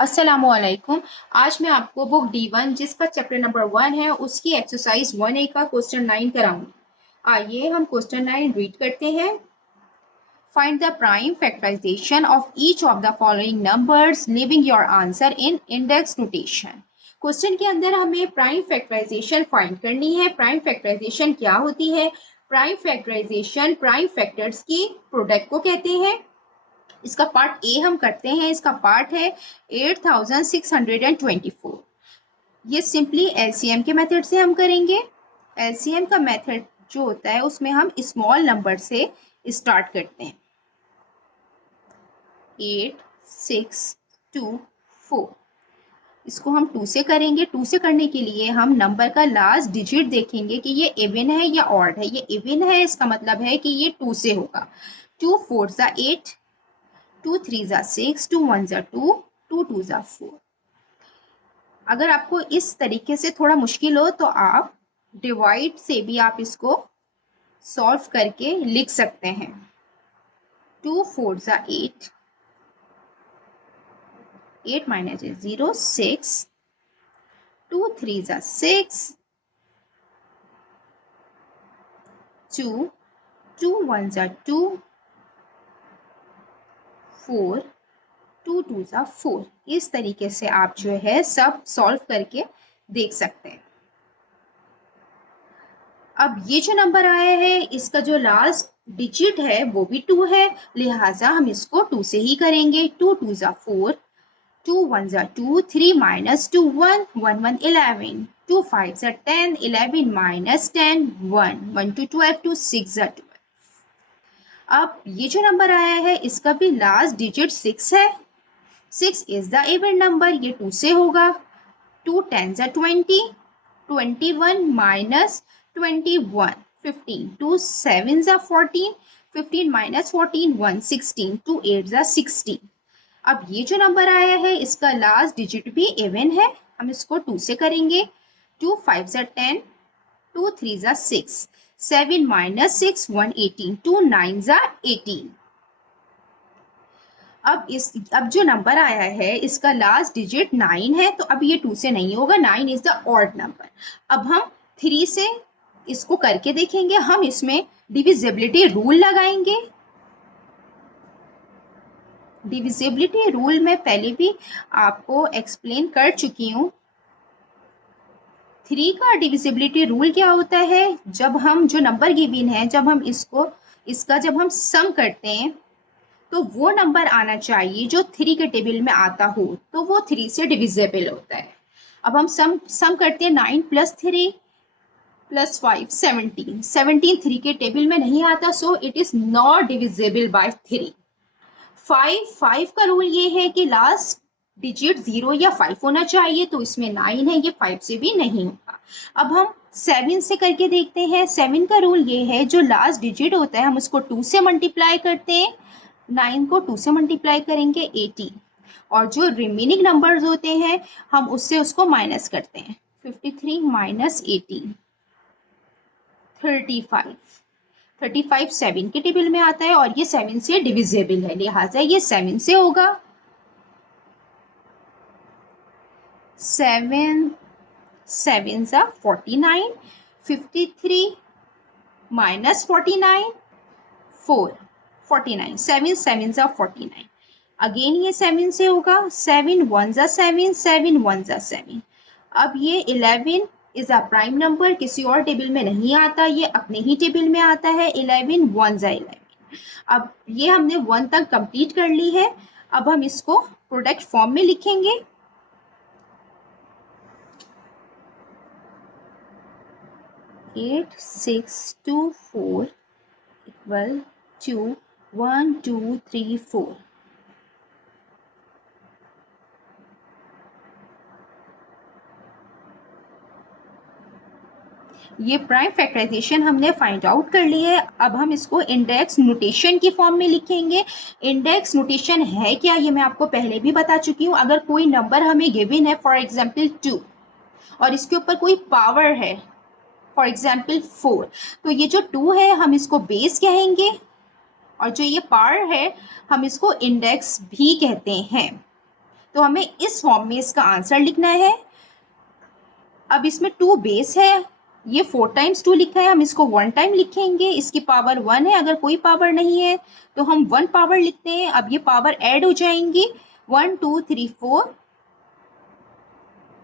अस्सलामुअलैकुम। आज मैं आपको बुक D1 जिसका चैप्टर नंबर 1 है उसकी एक्सरसाइज 1A का क्वेश्चन 9 कराऊंगी। आइए हम क्वेश्चन 9 रीड करते हैं। Find the prime factorization of each of the following numbers leaving your answer in index notation. Question के अंदर हमें प्राइम फैक्टराइजेशन फाइंड करनी है। प्राइम फैक्टराइजेशन क्या होती है? प्राइम फैक्टराइजेशन प्राइम फैक्टर्स की प्रोडक्ट को कहते हैं। इसका पार्ट ए हम करते हैं। इसका पार्ट है 8624। ये सिंपली एलसीएम के मेथड से हम करेंगे। एलसीएम का मेथड जो होता है उसमें हम स्मॉल नंबर से स्टार्ट करते हैं। 8624 इसको हम 2 से करेंगे। 2 से करने के लिए हम नंबर का लास्ट डिजिट देखेंगे कि ये इवन है या ऑड है। ये इवन है, इसका मतलब है कि ये 2 से होगा। 2 4 ज़ा 8, 2 3 ज़ा 6, 2 1 ज़ा 2, 2 2 ज़ा 4। अगर आपको इस तरीके से थोड़ा मुश्किल हो तो आप डिवाइड से भी आप इसको सॉल्व करके लिख सकते हैं। 2 4 ज़ा 8, 8 माइनस 0 6, 2 3 ज़ा 6, 2 2 1 ज़ा 2, 4 2 2 ज़ा 4। इस तरीके से आप जो है सब सॉल्व करके देख सकते हैं। अब ये जो नंबर आया है इसका जो लास्ट डिजिट है वो भी 2 है, लिहाजा हम इसको 2 से ही करेंगे। 2 2 ज़ा 4, 2 1 ज़ा 2, 3 माइनस 2 1, 1 1 11, 2 5 ज़ा 10, 11 माइनस 10 1, 1 2 12, 2 6 ज़ा 12। अब ये जो नंबर आया है इसका भी लास्ट डिजिट 6 है। 6 इज द इवन नंबर, ये 2 से होगा। 2 10 ज़ा 20, 21 माइनस 21 15, 2 7 ज़ा 14, 15 माइनस 14 1 16, 2 8 ज़ा 16। अब ये जो नंबर आया है इसका लास्ट डिजिट भी इवन है, हम इसको 2 से करेंगे। 2 5 ज़ा 10, 2 3 ज़ा 6, 7 माइनस 6 1 18, 2 9 ज़ा 18। अब जो नंबर आया है इसका लास्ट डिजिट 9 है, तो अब ये 2 से नहीं होगा। 9 इज द ऑड नंबर। अब हम 3 से इसको करके देखेंगे। हम इसमें डिविजिबिलिटी रूल लगाएंगे। डिविजिबिलिटी रूल में पहले भी आपको एक्सप्लेन कर चुकी हूँ। 3 का डिविजिबिलिटी रूल क्या होता है? जब हम जो नंबर गिवन है जब हम इसका जब हम सम करते हैं तो वो नंबर आना चाहिए जो 3 के टेबल में आता हो, तो वो 3 से डिविजिबल होता है। अब हम सम करते हैं। 9 प्लस 3 प्लस 5 17, 17 3 के टेबल में नहीं आता, so it is not divisible by 3। 5 का रूल ये है कि लास्ट डिजिट 0 या 5 होना चाहिए, तो इसमें 9 है, ये 5 से भी नहीं होगा। अब हम 7 से करके देखते हैं। 7 का रूल ये है जो लास्ट डिजिट होता है हम उसको 2 से मल्टीप्लाई करते हैं। 9 को 2 से मल्टीप्लाई करेंगे 18, और जो रिमेनिंग नंबर्स होते हैं हम उससे उसको माइनस करते हैं। 53 माइनस 18 35। 35 7 के टेबल में आता है और ये 7 से डिविजिबल है, लिहाजा ये 7 से होगा। 7 7 ज़ा 49, 53 माइनस 49 4, 49, 7 7 ज़ा 49। अगेन ये 7 से होगा। 7 1 ज़ा 7, 7 1 ज़ा 7। अब ये 11 इज अ प्राइम नंबर, किसी और टेबल में नहीं आता, ये अपने ही टेबल में आता है। 11 1 ज़ा 11। अब ये हमने 1 तक कंप्लीट कर ली है। अब हम इसको प्रोडक्ट फॉर्म में लिखेंगे। Eight 6 2 4 equal to 1 2 3 4। ये प्राइम फैक्टराइजेशन हमने फाइंड आउट कर ली है। अब हम इसको इंडेक्स नोटेशन की फॉर्म में लिखेंगे। इंडेक्स नोटेशन है क्या, ये मैं आपको पहले भी बता चुकी हूँ। अगर कोई नंबर हमें गिवन है, फॉर एग्जाम्पल 2, और इसके ऊपर कोई पावर है, फॉर एग्जाम्पल 4, तो ये जो 2 है हम इसको बेस कहेंगे, और जो ये पावर है हम इसको इंडेक्स भी कहते हैं। तो हमें इस फॉर्म में इसका आंसर लिखना है। अब इसमें 2 बेस है, ये 4 टाइम्स 2 लिखा है, हम इसको 1 टाइम लिखेंगे। इसकी पावर 1 है, अगर कोई पावर नहीं है तो हम 1 पावर लिखते हैं। अब ये पावर ऐड हो जाएंगी, 1 2 3 4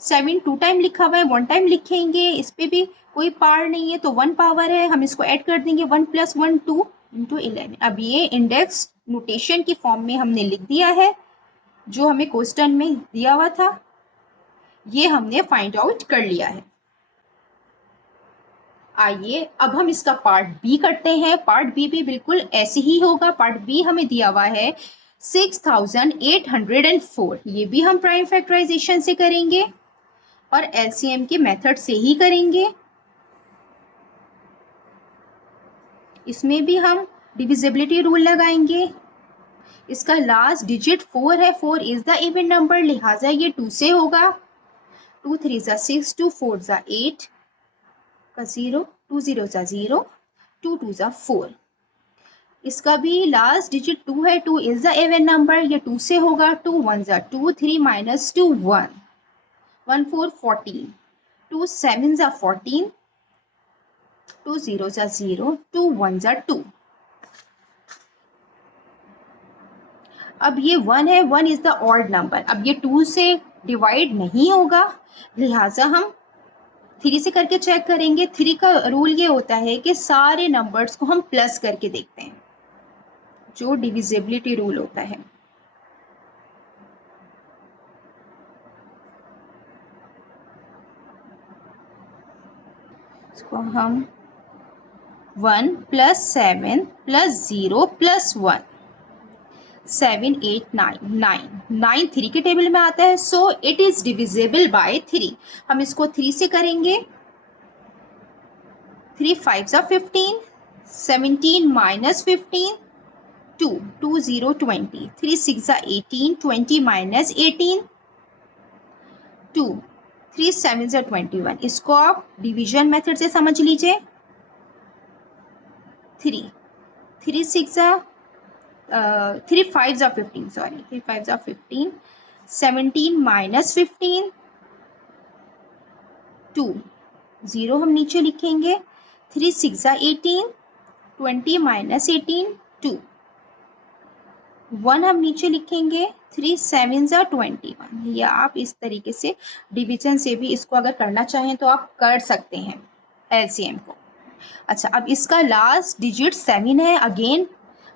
7 2 टाइम लिखा हुआ है, 1 टाइम लिखेंगे। इस पे भी कोई पावर नहीं है तो 1 पावर है, हम इसको ऐड कर देंगे, 1 + 1 2 × 11। अब ये इंडेक्स नोटेशन की फॉर्म में हमने लिख दिया है, जो हमें क्वेश्चन में दिया हुआ था, ये हमने फाइंड आउट कर लिया है। आइए अब हम इसका पार्ट बी करते हैं। पार्ट बी भी बिल्कुल ऐसे ही होगा। पार्ट बी हमें दिया हुआ है 6804। ये भी हम प्राइम फैक्टराइजेशन से करेंगे और एलसीएम के मेथड से ही करेंगे। इसमें भी हम डिविजिबिलिटी रूल लगाएंगे। इसका लास्ट डिजिट 4 है, 4 इज द इवन नंबर, लिहाजा ये 2 से होगा। 2 3 = 6, 2 4 = 8 का 0, 2 0 = 0, 2 2 = 4। इसका भी लास्ट डिजिट 2 है, 2 इज द इवन नंबर, ये 2 से होगा। 2 1 = 2, 3 - 2 1, 1 4 14, 2 7 = 14, 2 0 = 0, 2 1 = 2। अब ये 1 है, 1 इज द ऑड नंबर। अब ये 2 से डिवाइड नहीं होगा, लिहाजा हम 3 से करके चेक करेंगे। 3 का रूल ये होता है कि सारे नंबर्स को हम प्लस करके देखते हैं, जो डिविजिबिलिटी रूल होता है। इसको हम 1 + 7 + 0 + 1, 7 8 9, 9 3 के टेबल में आता है, so it is divisible by 3। हम इसको 3 से करेंगे। 3 5 = 15, 17 - 15, 2 2 0 20, 3 6 = 18, 20 - 18, 2 3 7 = 21। इसको आप डिवीजन मेथड से समझ लीजिए। 3 3 6 3 5 = 15, सॉरी 3 5 = 15, 17 - 15, 2 0 हम नीचे लिखेंगे। 3 6 = 18, 20 - 18, 2 1 हम नीचे लिखेंगे। 3 7 = 21। या आप इस तरीके से डिवीजन से भी इसको अगर करना चाहें तो आप कर सकते हैं एलसीएम को। अच्छा, अब इसका लास्ट डिजिट 7 है। अगेन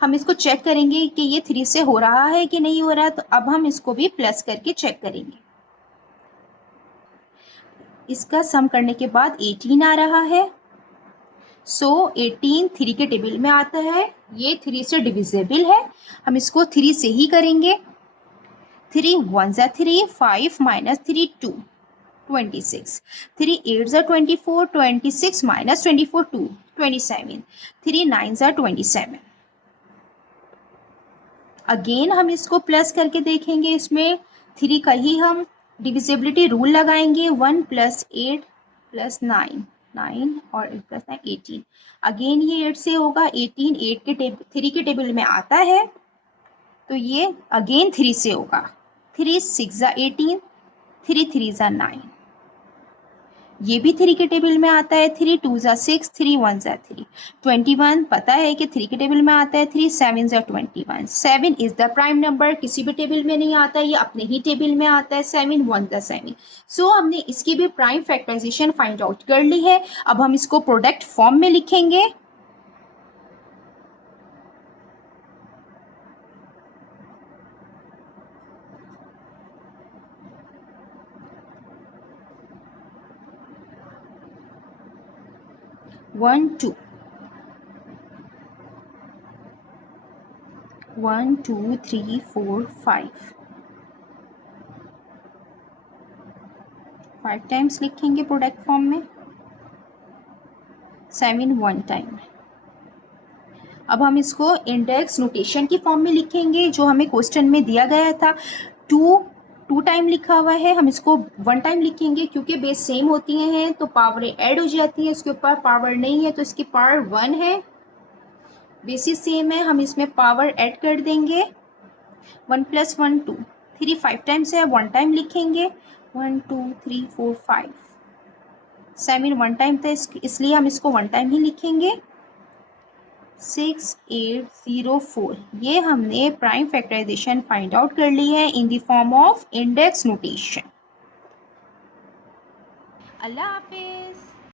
हम इसको चेक करेंगे कि ये 3 से हो रहा है कि नहीं हो रहा, तो अब हम इसको भी प्लस करके चेक करेंगे। इसका सम करने के बाद 18 आ रहा है, सो 18 3 के टेबल में आता है, ये 3 से डिविजिबल है, हम इसको 3 से ही करेंगे। 3 1 = 3, 5 - 3 2, 26, 3 8 = 24, 26 - 24 2, 27, 3 9 = 27। अगेन हम इसको प्लस करके देखेंगे। इसमें 3 का ही हम डिविजिबिलिटी रूल लगाएंगे। 1 + 8 + 9, 9 और 8 + 9 18। अगेन ये 8 से होगा। 18 8 के 3 के टेबल में आता है, तो ये अगेन 3 से होगा। 3 6 = 18, 3 3 = 9, ये भी 3 के टेबल में आता है। 3 2 = 6, 3 1 = 3, 21 पता है कि 3 के टेबल में आता है। 3 7 = 21, 7 इज द प्राइम नंबर, किसी भी टेबल में नहीं आता, ये अपने ही टेबल में आता है। 7 1 + 7। सो हमने इसकी भी प्राइम फैक्टराइजेशन फाइंड आउट कर ली है। अब हम इसको प्रोडक्ट फॉर्म में लिखेंगे। वन टू 1 2 3 4 5 टाइम्स लिखेंगे प्रोडक्ट फॉर्म में। 7 1 टाइम। अब हम इसको इंडेक्स नोटेशन की फॉर्म में लिखेंगे, जो हमें क्वेश्चन में दिया गया था। 2 टाइम लिखा हुआ है, हम इसको 1 टाइम लिखेंगे, क्योंकि बेस सेम होती हैं तो पावरें ऐड हो जाती हैं। इसके ऊपर पावर नहीं है तो इसकी पावर 1 है। बेसिस सेम है, हम इसमें पावर ऐड कर देंगे। 1 + 1 2, 3 5 टाइम्स है, 1 टाइम लिखेंगे, 1 2 3 4 5। 7 1 टाइम था, इसलिए हम इसको 1 टाइम ही लिखेंगे। 6804, ये हमने प्राइम फैक्टराइजेशन फाइंड आउट कर ली है in the form of index notation. Allah Hafiz.